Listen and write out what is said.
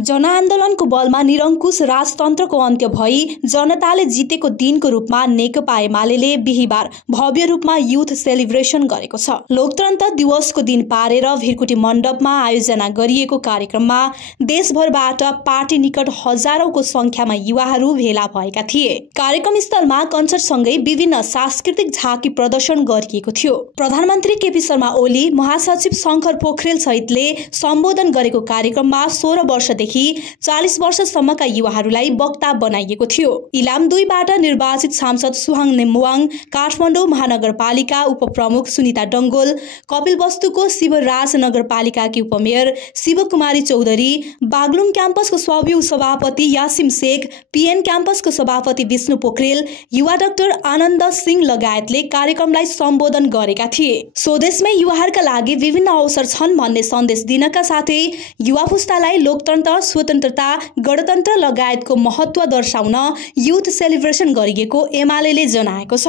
जनआन्दोलनको बलमा निरङ्कुश राजतन्त्रको अन्त्य भई जनताले जितेको दिनको रूपमा नेकपा एमाले बिहीबार भव्य रूपमा युथ सेलिब्रेसन गरेको छ। लोकतन्त्र दिवसको दिन पारेर भिरकुटी मण्डपमा आयोजना गरिएको कार्यक्रममा देशभरबाट पार्टी निकट हजारौंको संख्यामा युवाहरू भेला भएका थिए। कार्यक्रम स्थलमा कन्सर्टसँगै विभिन्न सांस्कृतिक झाँकी प्रदर्शन गरिएको थियो। प्रधानमन्त्री केपी शर्मा ओली, महासचिव शंकर पोखरेल सहितले सम्बोधन गरेको कार्यक्रममा 16 वर्षदेखि 40 वर्षसम्मका युवाहरूलाई वक्ता बनाइएको थियो। इलाम 2 बाट निर्वाचित सांसद सुहाङ नेमुवाङ, काठमाडौँ महानगरपालिका उपप्रमुख सुनिता डंगोल, कपिलवस्तुको शिवराज नगरपालिकाकी उपमेयर शिवकुमारी चौधरी, बागलुङ क्याम्पसको स्वाभियु सभापति यासिम शेख, पीएन क्याम्पसको सभापति विष्णु पोखरेल, युवा डाक्टर आनन्द सिंह लगायतले कार्यक्रमलाई सम्बोधन गरेका थिए। स्वदेशमै युवाहरूका लागि विभिन्न अवसर छन् भन्ने सन्देश दिनका साथै युवा पुस्तालाई लोकतन्त्र, स्वतन्त्रता, गणतन्त्र लगायतको महत्त्व दर्शाउन युथ सेलिब्रेसन गरिएको एमालेले जनाएको छ।